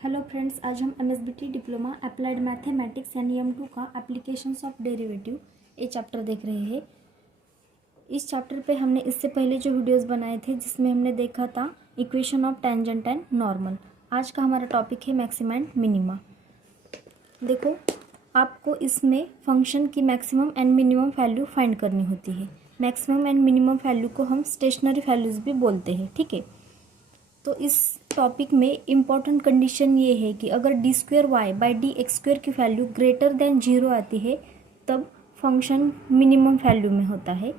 Hello friends, आज हम MSBT diploma applied mathematics यानी M2 का एप्लीकेशंस ऑफ डेरिवेटिव ये चैप्टर देख रहे हैं। इस चैप्टर पे हमने इससे पहले जो वीडियोस बनाए थे जिसमें हमने देखा था equation of tangent and normal. आज का हमारा टॉपिक है मैक्सिमा एंड मिनिमा। देखो, आपको इसमें फंक्शन की maximum and minimum value find करनी होती है। मैक्सिमम एंड मिनिमम वैल्यू को हम स्टेशनरी वैल्यूज भी बोलते हैं, ठीक है। तो इस टॉपिक में इम्पॉर्टेंट कंडीशन ये है कि अगर D square Y by D x square की वैल्यू ग्रेटर देन जीरो आती है तब फंक्शन मिनिमम वैल्यू में होता है,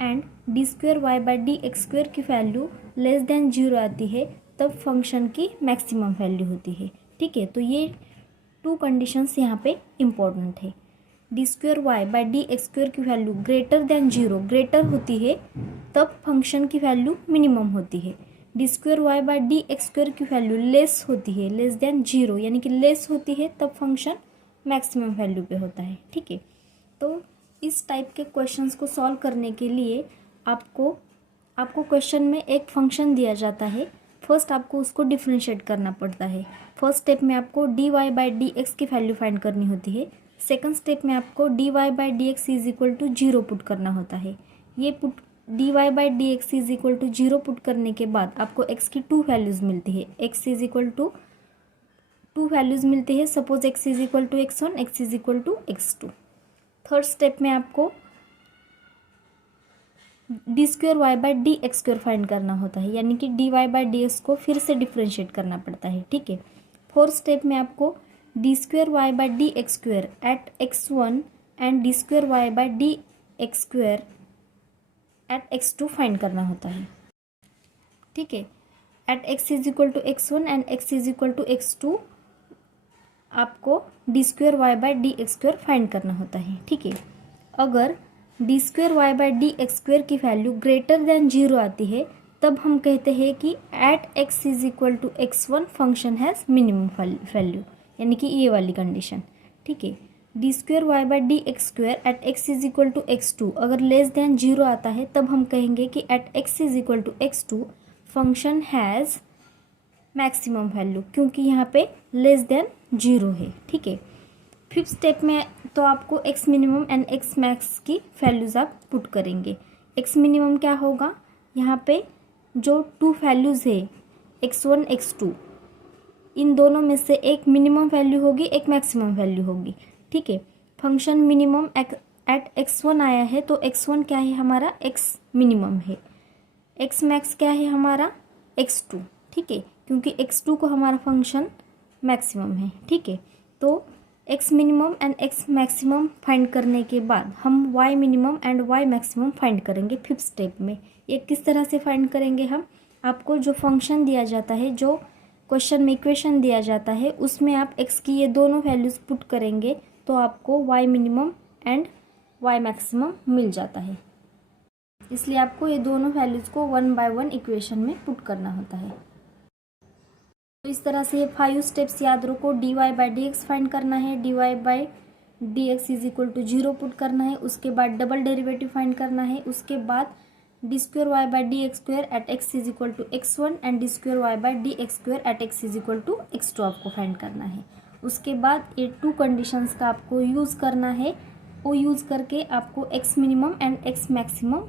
and D square Y by D x square की वैल्यू लेस देन जीरो आती है तब फंक्शन की मैक्सिमम वैल्यू होती है, ठीक है। तो ये टू कंडीशंस यहाँ पे इम्पॉर्टेंट है। D square Y by D x square की value greater than zero greater होती है तब फंक्शन की वैल्यू मिनिमम होती है। D square Y by D x square की वैल्यू लेस होती है, लेस देन जीरो यानी कि लेस होती है तब फंक्शन मैक्सिमम वैल्यू पे होता है, ठीक है। तो इस टाइप के क्वेश्चंस को सॉल्व करने के लिए आपको क्वेश्चन में एक फंक्शन दिया जाता है। फर्स्ट आपको उसको डिफ्रेंशिएट करना पड़ता है। फर्स्ट स्टेप में आपको D Y by D x की वैल्यू फाइंड करनी होती है। सेकंड स्टेप में आपको D Y by D x is equal to zero put करना होता है। ये put D Y by D x is equal to zero put करने के बाद आपको एक्स की टू वैल्यूज़ मिलती है। X is equal to two values मिलती है। Suppose X is equal to x one, X is equal to x two. Third step में आपको D square Y by D x square find करना होता है, यानी कि D Y by D x को फिर से डिफ्रेंशिएट करना पड़ता है, ठीक है। फोर्थ स्टेप में आपको D square Y by D x square at x one and D square Y by D x square at x two find करना होता है, ठीक है। At x is equal to x one and x is equal to x two आपको D square Y by D x square find करना होता है, ठीक है। अगर D square Y by D x square की वैल्यू ग्रेटर देन जीरो आती है तब हम कहते हैं कि at x is equal to x one function has minimum value, यानी कि ये वाली कंडीशन, ठीक है। D square Y by D x square at x is equal to x two अगर लेस देन जीरो आता है तब हम कहेंगे कि at x is equal to x two function has maximum value, क्योंकि यहाँ पे लेस देन जीरो है, ठीक है। फिफ्थ स्टेप में तो आपको x minimum and x max की वैल्यूज़ आप पुट करेंगे। एक्स मिनिमम क्या होगा, यहाँ पे जो टू वैल्यूज़ है एक्स वन एक्स टू, इन दोनों में से एक मिनिमम वैल्यू होगी, एक मैक्सिमम वैल्यू होगी, ठीक है। Function minimum at x one आया है तो एक्स वन क्या है हमारा, एक्स मिनिमम है। एक्स मैक्स क्या है हमारा, एक्स टू, ठीक है, क्योंकि एक्स टू को हमारा फंक्शन मैक्सिमम है, ठीक है। तो X minimum and x maximum find करने के बाद हम Y minimum and Y maximum find करेंगे फिफ्थ स्टेप में। ये किस तरह से फाइंड करेंगे हम, आपको जो फंक्शन दिया जाता है, जो क्वेश्चन में इक्वेशन दिया जाता है उसमें आप एक्स की ये दोनों वैल्यूज़ पुट करेंगे तो आपको y minimum and Y maximum मिल जाता है। इसलिए आपको ये दोनों वैल्यूज़ को वन बाय वन इक्वेशन में पुट करना होता है। तो इस तरह से ये 5 स्टेप्स याद रखो। D Y by D X find करना है, D Y by D x is equal to zero put करना है, उसके बाद डबल डेरिवेटिव फाइंड करना है, उसके बाद D square Y by D x square at x is equal to x one and D square Y by D x square at x is equal to x two आपको find करना है। उसके बाद ये टू कंडीशंस का आपको use करना है, वो यूज़ करके आपको x minimum and x maximum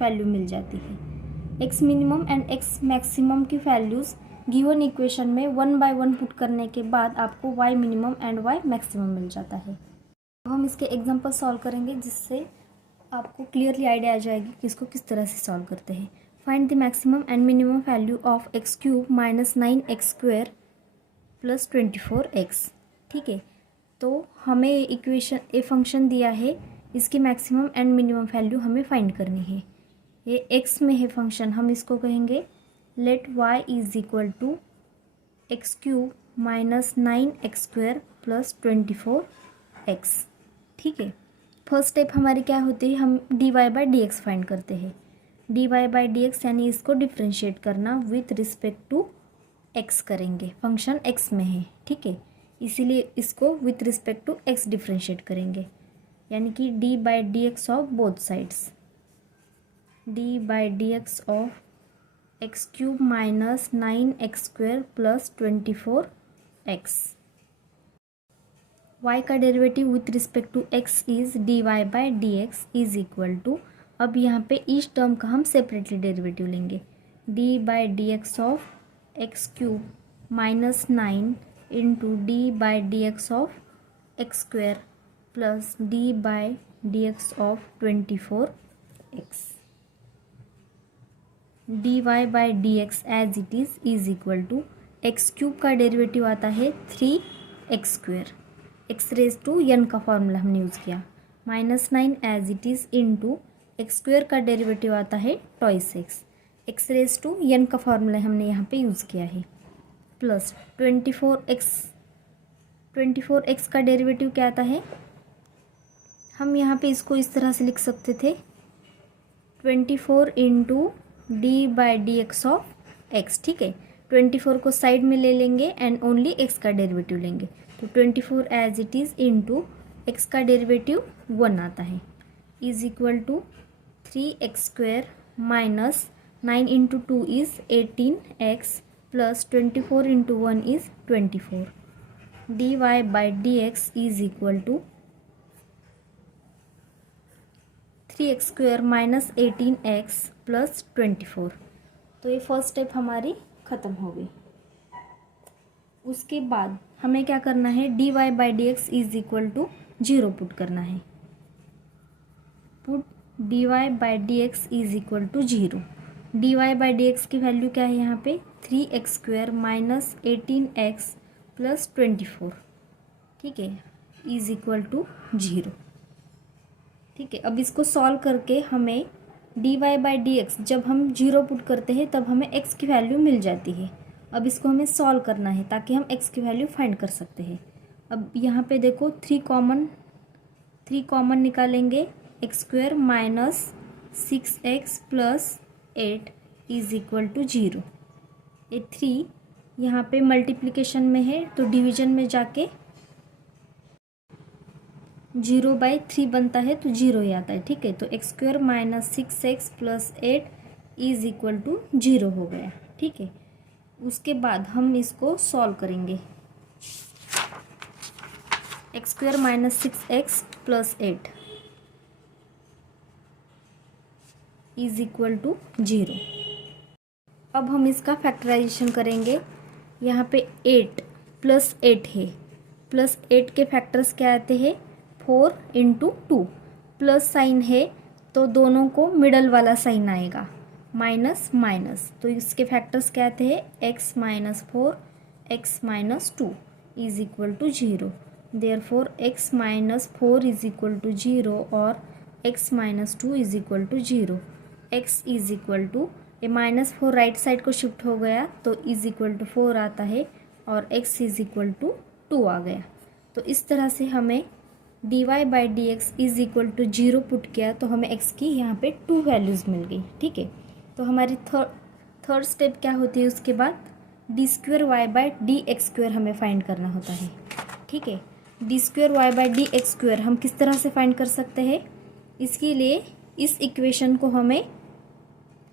value मिल जाती है। X minimum and x maximum की वैल्यूज़ गिवन इक्वेशन में वन बाय वन पुट करने के बाद आपको y minimum and Y maximum मिल जाता है। तो हम इसके एग्जांपल सॉल्व करेंगे जिससे आपको क्लियरली आइडिया आ जाएगी कि इसको किस तरह से सॉल्व करते हैं। Find the maximum and minimum value of X cube minus 9x square plus 24x, ठीक है। तो हमें इक्वेशन ए फंक्शन दिया है, इसकी मैक्सिमम एंड मिनिमम वैल्यू हमें फाइंड करनी है। ये एक्स में है फंक्शन, हम इसको कहेंगे let y is equal to X cube minus 9x square plus 24x, ठीक है। फर्स्ट स्टेप हमारी क्या होती है, हम D Y by D X find करते हैं। D Y by D X यानी इसको डिफ्रेंशिएट करना विथ रिस्पेक्ट टू एक्स करेंगे, फंक्शन एक्स में है, ठीक है, इसीलिए इसको with respect to X differentiate करेंगे, यानी कि D by D x of both sides, D by D x of X cube minus 9x square plus 24 X. y का derivative with respect to x is dy by D x is equal to, अब यहाँ पे each term का हम separately derivative लेंगे, d by D x of X cube minus 9 into D by D x of x square plus D by D x of 24x। D Y by D X as it is equal to X cube का derivative आता है 3x square, x raise to N का formula हमने use किया, -9 as it is into x square का derivative आता है twice X, X raise to N का फॉर्मूला हमने यहाँ पे यूज़ किया है, प्लस 24x का डेरिवेटिव क्या आता है, हम यहाँ पे इसको इस तरह से लिख सकते थे 24 into D by D x of X. ठीक है, 24 को साइड में ले लेंगे एंड ओनली एक्स का डेरिवेटिव लेंगे, तो 24 as it is into x का डेरिवेटिव 1 आता है, is equal to 3x square minus 9 into 2 is 18x plus 24 into 1 is 24। D Y by D x is equal to 3x square minus 18x plus 24। तो ये first step हमारी ख़त्म हो गई। उसके बाद हमें क्या करना है, D Y by D x is equal to 0 put करना है, put D Y by D x is equal to 0। D Y by D x की वैल्यू क्या है यहाँ पे 3x square minus 18x plus 24, ठीक है, इज इक्वल टू 0। ठीक है, अब इसको सॉल्व करके हमें D Y by D X जब हम 0 पुट करते हैं तब हमें x की वैल्यू मिल जाती है। अब इसको हमें सॉल्व करना है ताकि हम x की वैल्यू फाइंड कर सकते हैं। अब यहाँ पे देखो 3 कॉमन निकालेंगे, X square minus 6x plus 8 is equal to 0। ये 3 यहाँ पे मल्टीप्लिकेशन में है तो डिवीजन में जाके 0/3 बनता है तो 0 ही आता है। ठीक है, तो x square minus 6x plus 8 is equal to 0 हो गया। ठीक है, उसके बाद हम इसको सॉल्व करेंगे, X square minus 6x plus 8 is equal to 0। अब हम इसका फैक्टराइजेशन करेंगे। यहाँ पे 8 प्लस 8 है, प्लस 8 के फैक्टर्स क्या आते हैं 4 इंटू 2, प्लस साइन है तो दोनों को मिडल वाला साइन आएगा, माइनस माइनस, तो इसके फैक्टर्स क्या आते हैं x minus 4 x minus 2 is equal to 0। Therefore x minus 4 is equal to 0 और x minus 2 is equal to 0। x is equal to, ये -4 राइट साइड को शिफ्ट हो गया तो इज इक्वल टू 4 आता है और x इज इक्वल टू 2 आ गया। तो इस तरह से हमें D Y by D x is equal to 0 put किया तो हमें x की यहाँ पे 2 वैल्यूज़ मिल गई। ठीक है, तो हमारी थर्ड स्टेप क्या होती है, उसके बाद D square Y by D x square हमें फाइंड करना होता है। ठीक है, D square Y by D x square हम किस तरह से फाइंड कर सकते हैं, इसके लिए इस इक्वेशन को हमें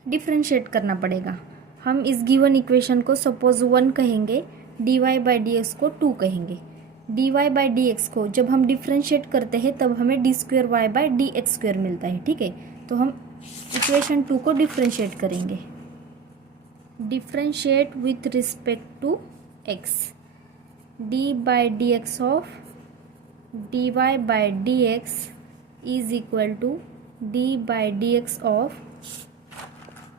डिफ्रेंशिएट करना पड़ेगा। हम इस गिवन इक्वेशन को सपोज 1 कहेंगे, d Y by D x को 2 कहेंगे। D Y by D x को जब हम डिफ्रेंशिएट करते हैं तब हमें d square Y by D x square मिलता है। ठीक है, तो हम इक्वेशन 2 को डिफ्रेंशिएट करेंगे, differentiate with respect to x, d by D x of d Y by D x is equal to d by D x of,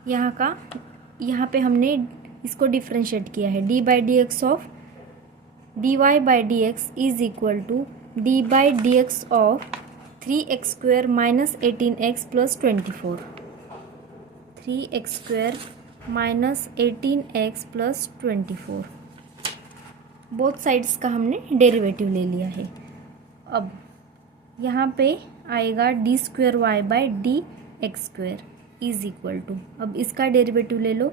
यहाँ पे हमने इसको डिफ्रेंशिएट किया है, d by D x of d Y by D x is equal to d by D x of 3x square minus 18x plus 24, 3x square minus 18x plus 24, both sides का हमने derivative ले लिया है। अब यहाँ पे आएगा d square Y by D x square is equal to, अब इसका डेरिवेटिव ले लो,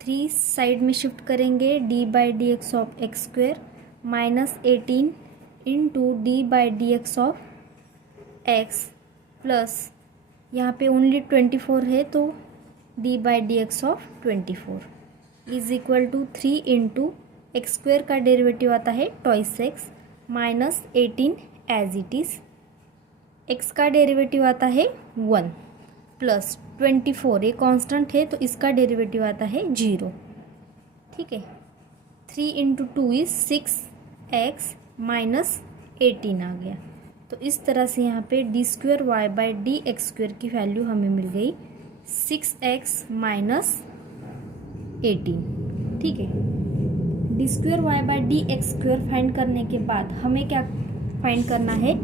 3 साइड में शिफ्ट करेंगे, d by D x of x square minus 18 into D by D x of x plus यहाँ पे ओनली 24 है तो d by D x of 24 is equal to 3 into x square का derivative आता है twice x minus 18 as it is, x का derivative आता है 1 प्लस 24, ये कांस्टेंट है तो इसका डेरिवेटिव आता है 0, ठीक है। 3 इंटू 2 इज 6x माइनस 18 आ गया। तो इस तरह से यहाँ पे d square Y by D x square की वैल्यू हमें मिल गई 6x माइनस 18, ठीक है। D square Y by D x square find करने के बाद हमें क्या फाइंड करना है,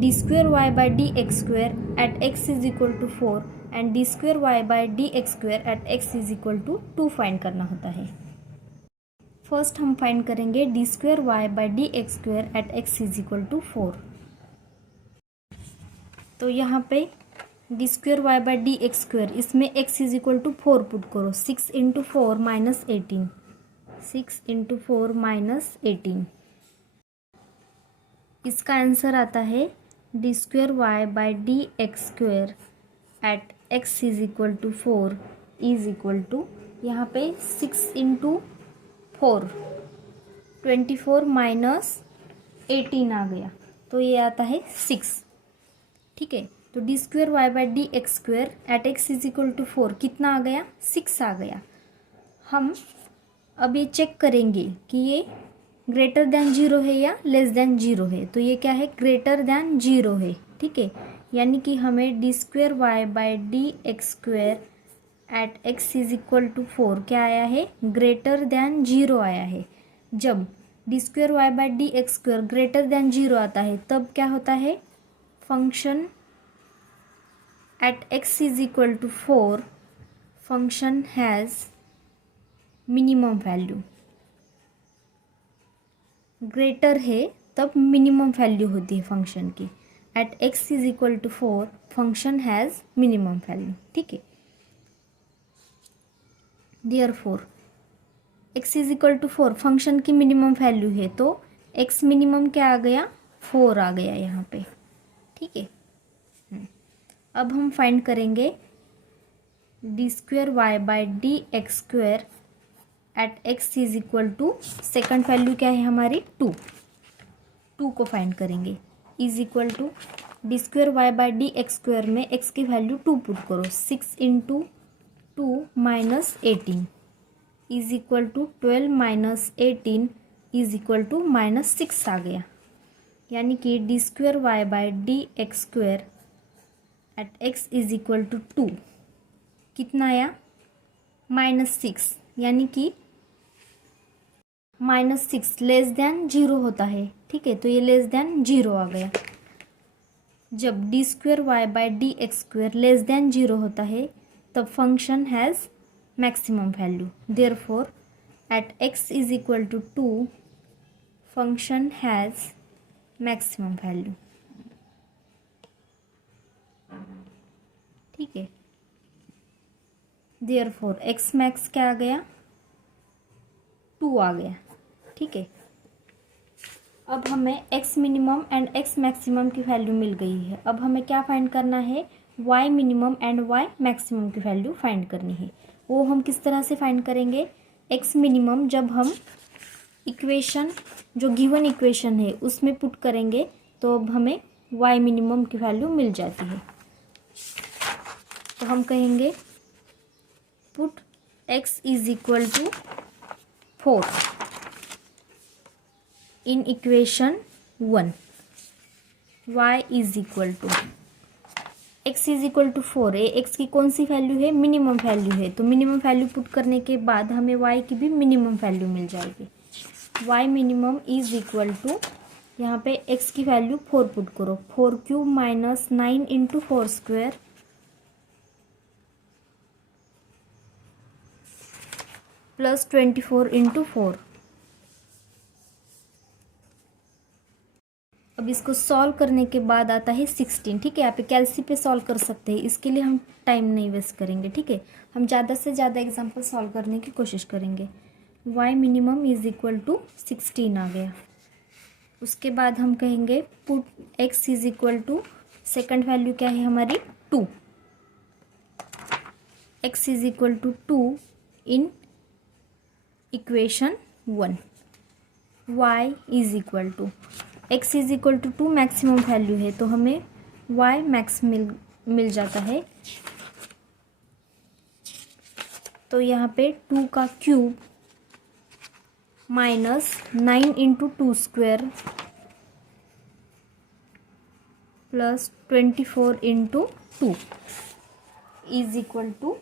D square Y by D x square at x is equal to 4 and D square Y by D x square at x is equal to 2 find करना होता है। फर्स्ट हम फाइंड करेंगे d square Y by D x square at x is equal to 4। तो यहाँ पे d square Y by D x square, इसमें x is equal to 4 put करो, 6 इंटू 4 माइनस 18, 6 इंटू 4 माइनस 18, इसका आंसर आता है D square Y by D x square at x is equal to 4 is equal to, यहाँ पे 6 into 4 24 minus 18 आ गया, तो ये आता है 6, ठीक है। तो d square Y by D x square at x is equal to 4 कितना आ गया, 6 आ गया। हम अब ये चेक करेंगे कि ये ग्रेटर दैन 0 है या लेस दैन 0 है। तो ये क्या है, ग्रेटर दैन 0 है, ठीक है। यानी कि हमें d square Y by D x square at x is equal to 4 क्या आया है, ग्रेटर दैन 0 आया है। जब d square Y by D x square greater than 0 आता है तब क्या होता है, function at x is equal to 4 function has minimum value, greater है तब मिनिमम वैल्यू होती है फंक्शन की। At x is equal to 4 function has minimum value, ठीक है। Therefore x is equal to 4 function की मिनिमम वैल्यू है, तो एक्स मिनिमम क्या आ गया, 4 आ गया यहाँ पे, ठीक है। अब हम फाइंड करेंगे d square Y by D x square at x is equal to, second value क्या है हमारी 2 को फाइंड करेंगे, is equal to d square Y by D x square में एक्स की वैल्यू 2 पुट करो, 6 into 2 minus 18 is equal to 12 minus 18 is equal to minus 6 आ गया। यानी कि d square Y by D x square at x is equal to 2 कितना आया, -6, यानी कि -6 लेस दैन 0 होता है, ठीक है। तो ये लेस दैन 0 आ गया। जब d square Y by D x square less than 0 होता है तब function has maximum value, therefore at x is equal to 2 function has maximum value, ठीक है। देयरफॉर एक्स मैक्स क्या आ गया, 2 आ गया, ठीक है। अब हमें x minimum and x maximum की वैल्यू मिल गई है। अब हमें क्या फाइंड करना है, y minimum and Y maximum की वैल्यू फाइंड करनी है। वो हम किस तरह से फाइंड करेंगे, एक्स मिनिमम जब हम इक्वेशन, जो गिवन इक्वेशन है उसमें पुट करेंगे तो अब हमें वाई मिनिमम की वैल्यू मिल जाती है। तो हम कहेंगे put x is equal to 4 in equation 1, y is equal to, x is equal to 4 है, x की कौन सी वैल्यू है, मिनिमम वैल्यू है। तो मिनिमम वैल्यू पुट करने के बाद हमें y की भी मिनिमम वैल्यू मिल जाएगी। y minimum is equal to, यहाँ पे x की वैल्यू 4 पुट करो, 4 cube minus 9 into 4 square plus 24 into 4। अब इसको सॉल्व करने के बाद आता है 16, ठीक है। आप कैलसी पे सॉल्व कर सकते हैं, इसके लिए हम टाइम नहीं वेस्ट करेंगे, ठीक है। हम ज़्यादा से ज़्यादा एग्जांपल सॉल्व करने की कोशिश करेंगे। y minimum is equal to 16 आ गया। उसके बाद हम कहेंगे put x is equal to, second value क्या है हमारी 2, x is equal to 2 in equation 1, y is equal to x is equal to 2 maximum value है तो हमें y मैक्स मिल जाता है। तो यहाँ पे 2 का cube minus 9 into 2 square plus 24 into 2 is equal to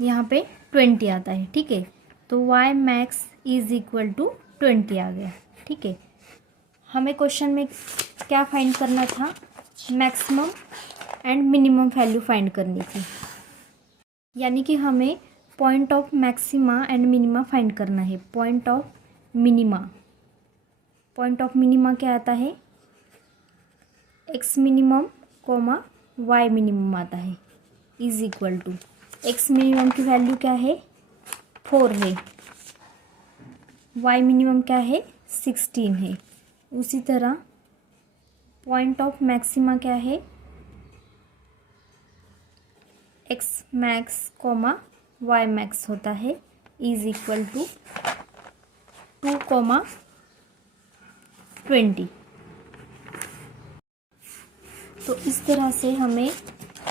यहाँ पे 20 आता है। ठीक है, तो y max is equal to 20 आ गया। ठीक है, हमें क्वेश्चन में क्या फाइंड करना था, maximum and minimum value find करनी थी, यानी कि हमें point of maxima and minima find करना है। पॉइंट ऑफ मिनिमा क्या आता है, x minimum comma y minimum आता है is equal to x minimum की वैल्यू क्या है 4 है, y मिनिमम क्या है 16 है। उसी तरह पॉइंट ऑफ मैक्सिमा क्या है, x max comma y max होता है इज इक्वल टू 2,20। तो इस तरह से हमें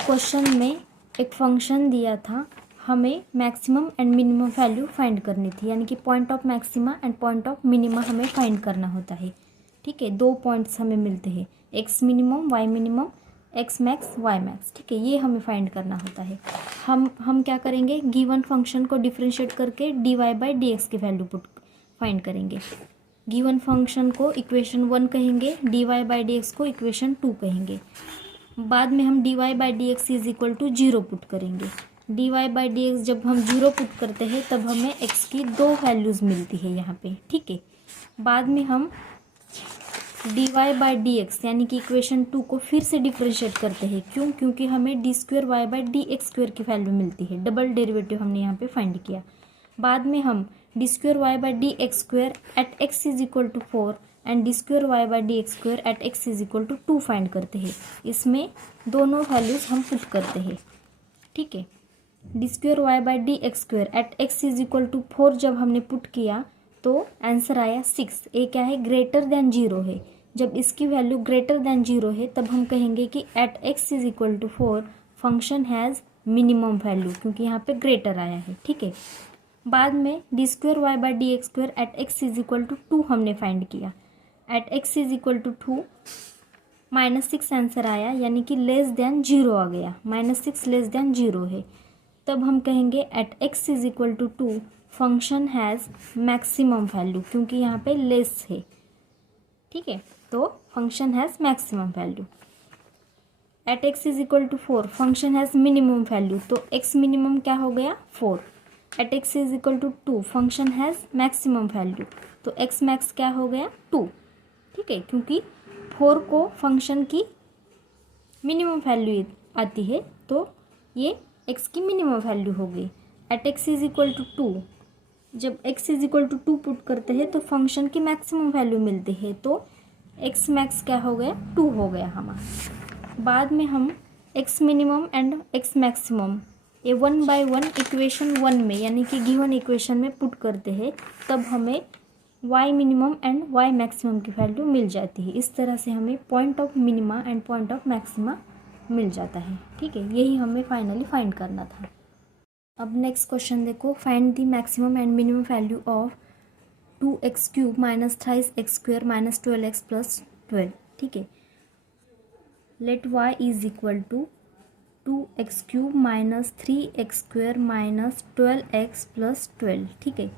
क्वेश्चन में एक फंक्शन दिया था, हमें maximum and minimum value find करनी थी, यानी कि point of maxima and point of minima हमें फाइंड करना होता है। ठीक है, 2 पॉइंट्स हमें मिलते हैं, x minimum y minimum x max y max. ठीक है, ये हमें फाइंड करना होता है। हम क्या करेंगे, गिवन फंक्शन को डिफरेंशिएट करके dy बाई dx की वैल्यू फाइंड करेंगे। गिवन फंक्शन को इक्वेशन 1 कहेंगे, dy बाई dx को इक्वेशन 2 कहेंगे। बाद में हम dy by dx is equal to 0 put करेंगे। dy बाई dx जब हम 0 पुट करते हैं तब हमें x की 2 वैल्यूज़ मिलती है यहाँ पे। ठीक है, बाद में हम dy बाई dx यानी कि इक्वेशन 2 को फिर से डिफरेंशिएट करते हैं। क्यों? क्योंकि हमें d² y बाई dx² की वैल्यू मिलती है। डबल डेरिवेटिव हमने यहाँ पे फाइंड किया। बाद में हम d² y by dx² at x is equal to 4 and d² y by dx² at x is equal to 2 find करते हैं। इसमें दोनों वैल्यूज़ हम पुट करते हैं। ठीक है, d² y by dx² at x is equal to 4 जब हमने पुट किया तो आंसर आया 6। ए क्या है, ग्रेटर देन 0 है। जब इसकी वैल्यू ग्रेटर देन 0 है तब हम कहेंगे कि at x is equal to 4 function has minimum value, क्योंकि यहाँ पे ग्रेटर आया है। ठीक है, बाद में d² y by dx² at x is equal to 2 हमने फाइंड किया। At x is equal to 2 -6 answer आया, यानी कि लेस देन 0 आ गया। -6 लेस देन 0 है, तब हम कहेंगे at x is equal to 2 function has maximum value, क्योंकि यहाँ पे लेस है। ठीक है, तो function has maximum value. At x is equal to 4 function has minimum value, तो x मिनिमम क्या हो गया 4। At x is equal to 2 function has maximum value, तो x मैक्स क्या हो गया 2। ठीक है, क्योंकि 4 को फंक्शन की मिनिमम वैल्यू आती है तो ये x की मिनिमम वैल्यू हो गई। At x is equal to 2, जब x is equal to 2 put करते हैं तो फंक्शन की मैक्सिमम वैल्यू मिलती है, तो x मैक्स क्या हो गया 2 हो गया हमारा। बाद में हम x minimum and x maximum ये 1 बाय 1 इक्वेशन 1 में यानी कि गिवन इक्वेशन में पुट करते हैं, तब हमें y minimum and y maximum की वैल्यू मिल जाती है। इस तरह से हमें point of minima and point of maxima मिल जाता है। ठीक है, यही हमें फाइनली फाइंड करना था। अब नेक्स्ट क्वेश्चन देखो, find the maximum and minimum value of 2x³ minus 3x² minus 12x plus 12। ठीक है, let y is equal to 2x³ minus 3x² minus 12x plus 12। ठीक है,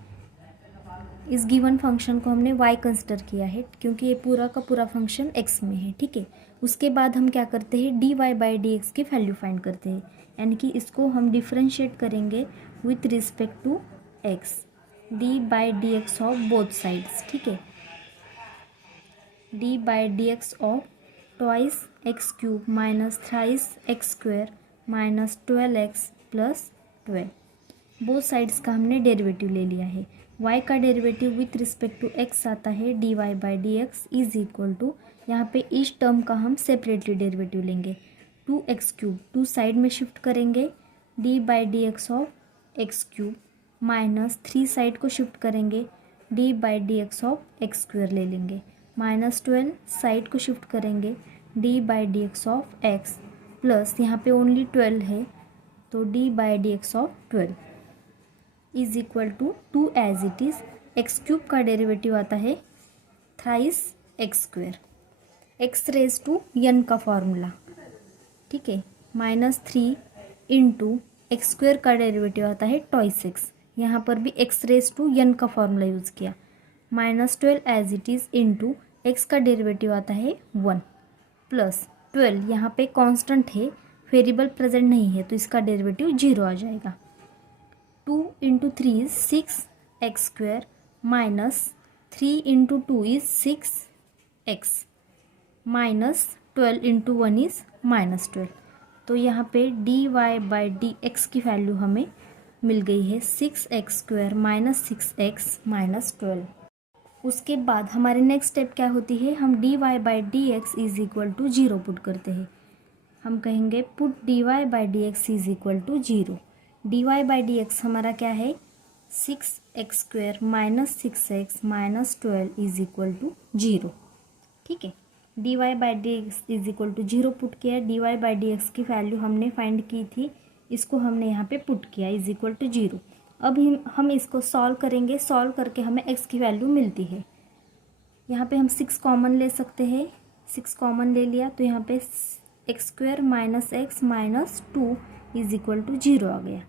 इस गिवन फंक्शन को हमने y कंसिडर किया है क्योंकि ये पूरा का पूरा फंक्शन x में है। ठीक है, उसके बाद हम क्या करते हैं, dy बाई dx की वैल्यू फाइंड करते हैं, यानी कि इसको हम डिफरेंशिएट करेंगे with respect to x, d by D x of both sides. ठीक है, d by D x of twice x³ minus thrice x² minus 12x plus 12। Both sides का हमने डेरिवेटिव ले लिया है। y का derivative with respect to x आता है dy by D x is equal to, यहाँ पे इस टर्म का हम सेपरेटली डेरिवेटिव लेंगे। 2x³ 2 साइड में शिफ्ट करेंगे, d by D x of x³ minus 3 side को शिफ्ट करेंगे, d by D x of x square ले लेंगे, -12 साइड को शिफ्ट करेंगे, d by D x of x plus यहाँ पे ओनली 12 है तो d by D x of 12 is equal to 2 as it is x cube का डेरिवेटिव आता है thrice x square, x raise to n का फॉर्मूला, ठीक है, -3 इंटू एक्स स्क्वेयर का डेरिवेटिव आता है ट्वाइस एक्स, यहाँ पर भी एक्स रेज टू n का फॉर्मूला यूज़ किया, -12 as it is into x का डेरिवेटिव आता है 1 प्लस 12, यहाँ पे कांस्टेंट है, वेरिएबल प्रेजेंट नहीं है तो इसका डेरिवेटिव 0 आ जाएगा। 2 into 3 is 6 x square -3 into 2 is 6 x -12 into 1 is -12, तो यहाँ पे d Y by D x की वैल्यू हमें मिल गई है 6 एक्स स्क्वेयर -6x -12। उसके बाद हमारे नेक्स्ट स्टेप क्या होती है, हम D Y by D x is equal to 0 put करते हैं। हम कहेंगे put D Y by D x is equal to 0। D Y by D x हमारा क्या है 6 x square -6x -12 is equal to 0, ठीक है। D Y by D x is equal to 0 put किया, d Y by D x की value हमने find की थी, इसको हमने यहाँ पे पुट किया इज इक्वल टू 0। अब हम इसको सॉल्व करेंगे, सॉल्व करके हमें x की वैल्यू मिलती है। यहाँ पे हम 6 कॉमन ले सकते हैं, 6 कॉमन ले लिया तो यहाँ पे x square -x -2 is equal to 0 आ गया।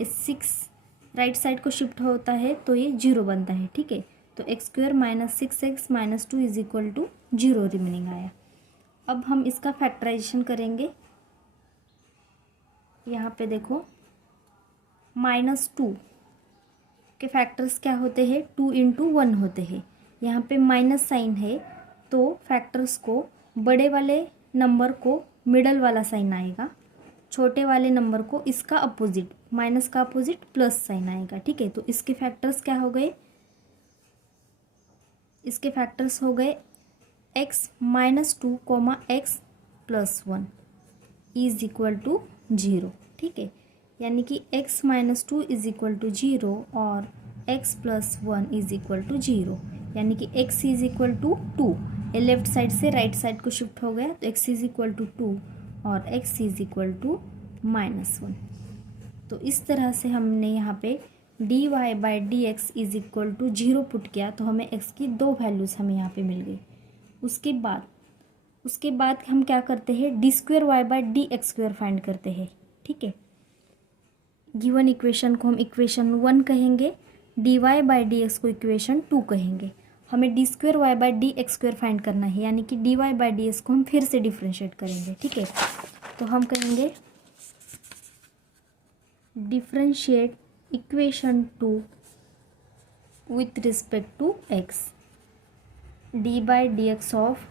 इस 6 राइट साइड को शिफ्ट होता है तो ये 0 बनता है, ठीक है। तो x square -6x -2 is equal to 0 remaining आया। अब हम इसका फैक्टराइजेशन करेंगे, यहाँ पे देखो -2 के फैक्टर्स क्या होते हैं 2 इंटू 1 होते हैं, यहाँ पे माइनस साइन है तो फैक्टर्स को बड़े वाले नंबर को मिडल वाला साइन आएगा, छोटे वाले नंबर को इसका अपोजिट, माइनस का अपोजिट प्लस साइन आएगा, ठीक है। तो इसके फैक्टर्स क्या हो गए, इसके फैक्टर्स हो गए x -2 x +1 is equal to 0, ठीक है। यानी कि x -2 इज इक्वल टू 0 और x +1 इज इक्वल टू 0, यानी कि x इज इक्वल टू 2, ये लेफ्ट साइड से राइट साइड को शिफ्ट हो गया तो x इज इक्वल टू 2 और x इज इक्वल टू -1। तो इस तरह से हमने यहाँ पे d Y by D x is equal to 0 put किया तो हमें x की 2 वैल्यूज़ हमें यहाँ पे मिल गई। उसके बाद हम क्या करते हैं, d square Y by D x square find करते हैं, ठीक है। गिवन इक्वेशन को हम इक्वेशन 1 कहेंगे, d Y by D x को इक्वेशन 2 कहेंगे। हमें d square Y by D x square find करना है, यानी कि D Y by D x को हम फिर से डिफ्रेंशिएट करेंगे, ठीक है। तो हम कहेंगे differentiate equation 2 with respect to x, d by D x of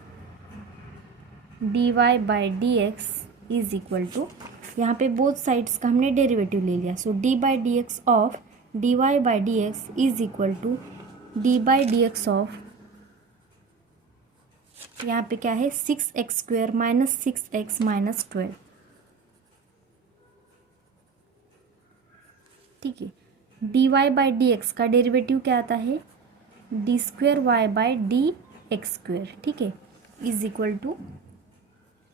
d Y by D x is equal to, यहाँ पे बोथ साइड्स का हमने डेरिवेटिव ले लिया, so d by D x of d Y by D x is equal to d by D x of, यहाँ पे क्या है 6 एक्स स्क्वेयर -6x -12, ठीक है। D Y by D x का डेरिवेटिव क्या आता है D square Y by D x square, ठीक है, इज इक्वल टू,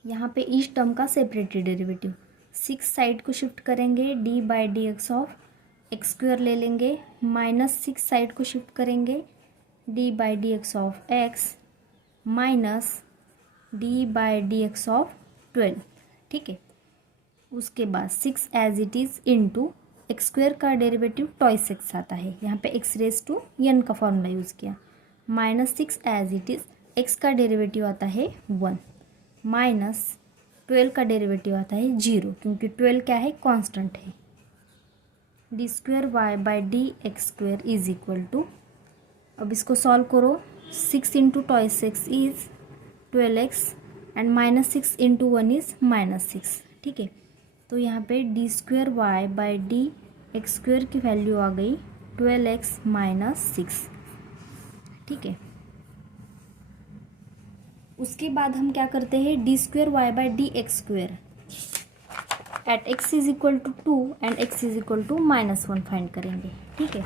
यहाँ पे ईच टर्म का सेपरेटेड डेरिवेटिव, 6 साइड को शिफ्ट करेंगे, d by D x of x square ले लेंगे, -6 साइड को शिफ्ट करेंगे, d by D x of x minus d by D x of 12, ठीक है। उसके बाद 6 as it is into x square का डेरिवेटिव ट्वाइस एक्स आता है, यहाँ पे एक्स रेज टू n का फॉर्मूला यूज़ किया, -6 एज इट इज़ एक्स का डेरिवेटिव आता है 1 -12 का डेरिवेटिव आता है 0, क्योंकि 12 क्या है कांस्टेंट है। D square Y by D x square is equal to, अब इसको सॉल्व करो, 6 into twice x is 12x and -6 into 1 is -6, ठीक है। तो यहाँ पे d square Y by D x square की वैल्यू आ गई 12x -6, ठीक है। उसके बाद हम क्या करते हैं d square Y by D x square at x is equal to 2 and x is equal to -1 find करेंगे, ठीक है।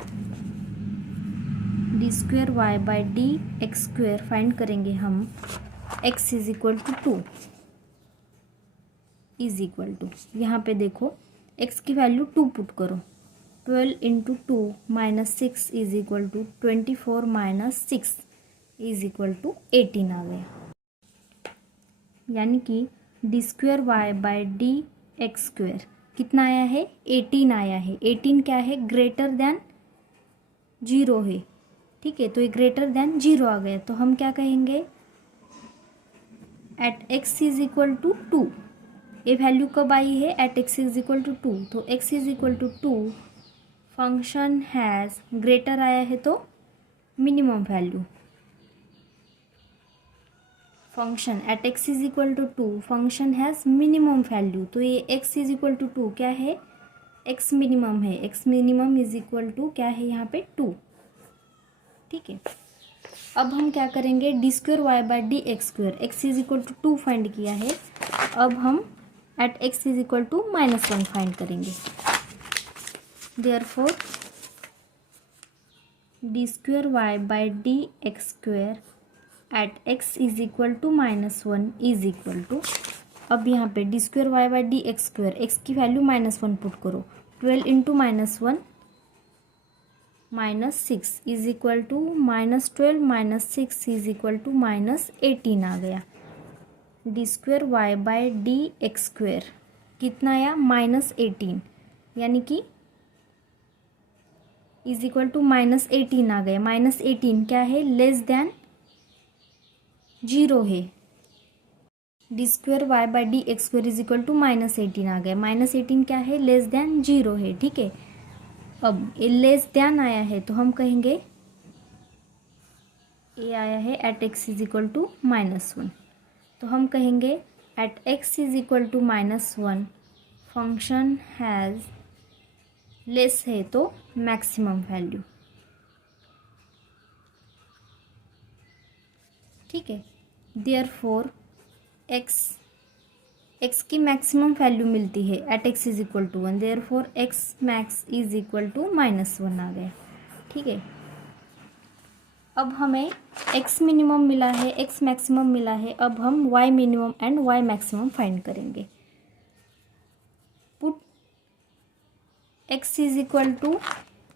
D square Y by D x square find करेंगे हम x is equal to 2 is equal to, यहाँ पे देखो x की value 2 put करो, 12 into 2 minus 6 is equal to 24 minus 6 is equal to 18 आ गया। यानी कि d square Y by D x square कितना आया है, 18 आया है। 18 क्या है, ग्रेटर देन 0 है, ठीक है। तो ये ग्रेटर देन 0 आ गया, तो हम क्या कहेंगे, at x is equal to 2। ये वैल्यू कब आई है, at x is equal to 2। तो x is equal to 2, function has greater आया है तो minimum value, function at x is equal to 2 function has minimum value. तो ये x इज इक्वल टू 2 क्या है, x मिनिमम है। x minimum is equal to क्या है यहाँ पे 2, ठीक है। अब हम क्या करेंगे, d square Y by D x square, x is equal to 2 find किया है। अब हम at x is equal to -1 find करेंगे। Therefore d square Y by D x square at x is equal to -1 is equal to, अब यहाँ पे d square Y by D x square, x की value -1 put करो, 12 into -1 -6 is equal to -12 minus 6 is equal to -18 आ गया। D square Y by D x square कितना आया, -18, यानी कि इज इक्वल टू -18 आ गया। -18 क्या है, लेस देन 0 है। D square Y by D x square is equal to -18 आ गया। -18 क्या है, लेस देन 0 है, ठीक है। अब ये लेस देन आया है तो हम कहेंगे ये आया है at x is equal to -1, तो हम कहेंगे at x is equal to -1 function has less है तो मैक्सिमम वैल्यू, ठीक है। देयरफॉर x की मैक्सिमम वैल्यू मिलती है at x is equal to 1, therefore x max is equal to -1 आ गया, ठीक है। अब हमें x मिनिमम मिला है, x मैक्सिमम मिला है। अब हम y minimum and y maximum find करेंगे। Put x is equal to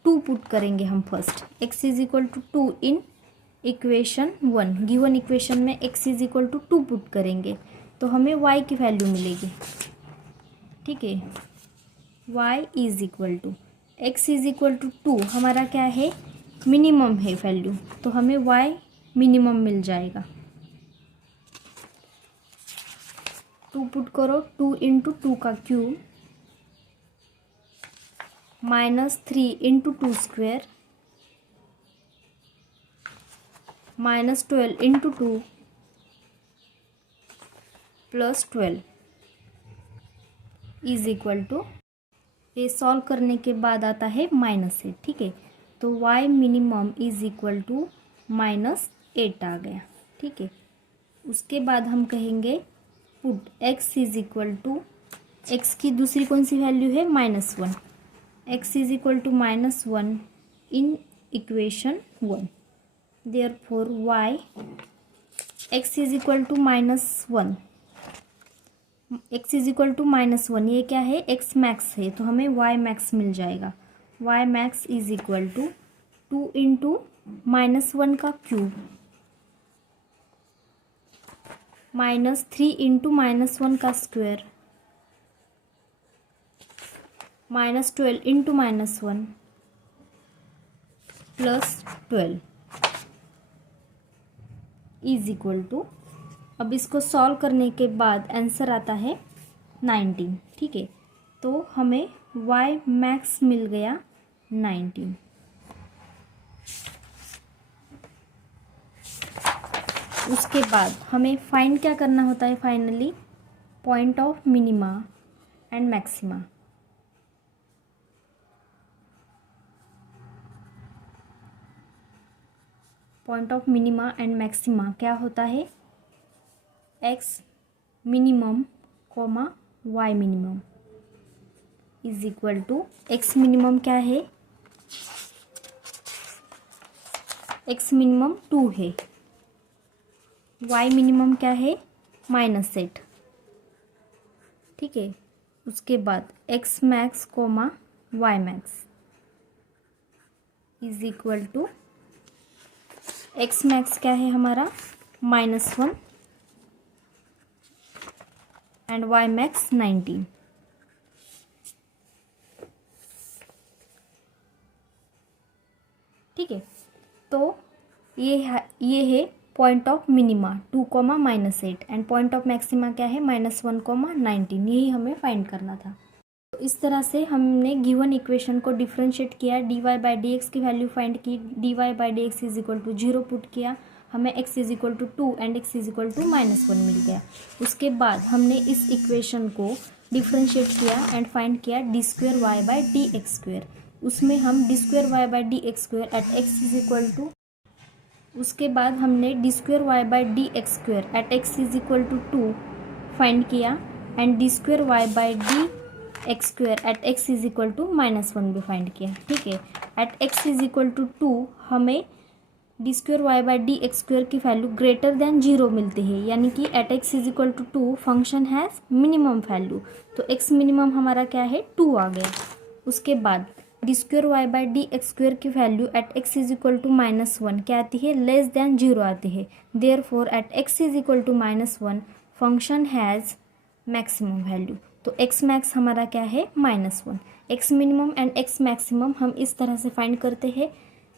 2 put करेंगे हम first, x is equal to 2 in equation 1, given equation में x is equal to 2 put करेंगे तो हमें y की वैल्यू मिलेगी, ठीक है। y is equal to x is equal to 2 हमारा क्या है, मिनिमम है वैल्यू, तो हमें y मिनिमम मिल जाएगा। 2 पुट करो, 2 इंटू 2 का cube -3 into 2 square -12 into 2 +12 is equal to, ये सॉल्व करने के बाद आता है माइनस है, ठीक है। तो y minimum is equal to -8 आ गया, ठीक है। उसके बाद हम कहेंगे put x is equal to, x की दूसरी कौन सी वैल्यू है, -1, x is equal to -1 in equation 1, therefore y x is equal to -1, x is equal to -1, ये क्या है, x मैक्स है तो हमें y मैक्स मिल जाएगा। y max is equal to 2 into -1 का क्यूब -3 इंटू -1 का square -12 into -1 +12 is equal to, अब इसको सॉल्व करने के बाद आंसर आता है 19, ठीक है। तो हमें y मैक्स मिल गया 19। उसके बाद हमें फाइंड क्या करना होता है, finally point of minima and maxima. Point of minima and maxima क्या होता है, x minimum comma y minimum is equal to, x minimum क्या है, एक्स मिनिमम 2 है, वाई मिनिमम क्या है -8, ठीक है। उसके बाद x max comma y max is equal to x max क्या है हमारा -1 एंड वाई मैक्स 19, ठीक है। तो ये है point of minima 2, -8 and point of maxima क्या है -1, 19, यही हमें फाइंड करना था। तो इस तरह से हमने गिवन इक्वेशन को डिफ्रेंशिएट किया, dy बाई डी एक्स की वैल्यू फाइंड की, dy by D x is equal to 0 put किया, हमें x is equal to 2 and x is equal to -1 मिल गया। उसके बाद हमने इस इक्वेशन को डिफ्रेंशिएट किया एंड फाइंड किया d² y by D x square. उसमें हम d² y by D x square at x is equal to, उसके बाद हमने d² y by D x square at x is equal to 2 find किया and d² y by D x square at x is equal to -1 भी find किया, ठीक है। At x is equal to 2 हमें d² y by D x square की value greater than 0 मिलती है, यानी कि at x is equal to 2 function has minimum value, तो x मिनिमम हमारा क्या है 2 आ गया। उसके बाद d² y by D x square की value at x is equal to -1 क्या आती है लेस देन 0 आती है, therefore at x is equal to -1 function has maximum value, तो x मैक्स हमारा क्या है -1। x minimum and x maximum हम इस तरह से फाइंड करते हैं,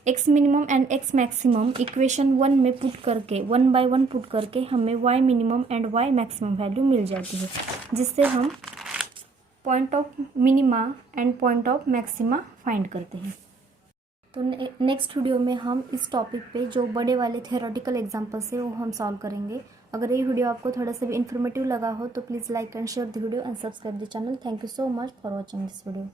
x minimum and x maximum equation 1 में पुट करके 1 बाय 1 पुट करके हमें y minimum and y maximum value मिल जाती है, जिससे हम point of minima and point of maxima find करते हैं। तो नेक्स्ट वीडियो में हम इस टॉपिक पे जो बड़े वाले थियोरेटिकल एग्जांपल्स है वो हम सॉल्व करेंगे। अगर ये वीडियो आपको थोड़ा सा भी इन्फॉर्मेटिव लगा हो तो please like and share the video and subscribe the channel. Thank you so much for watching this video.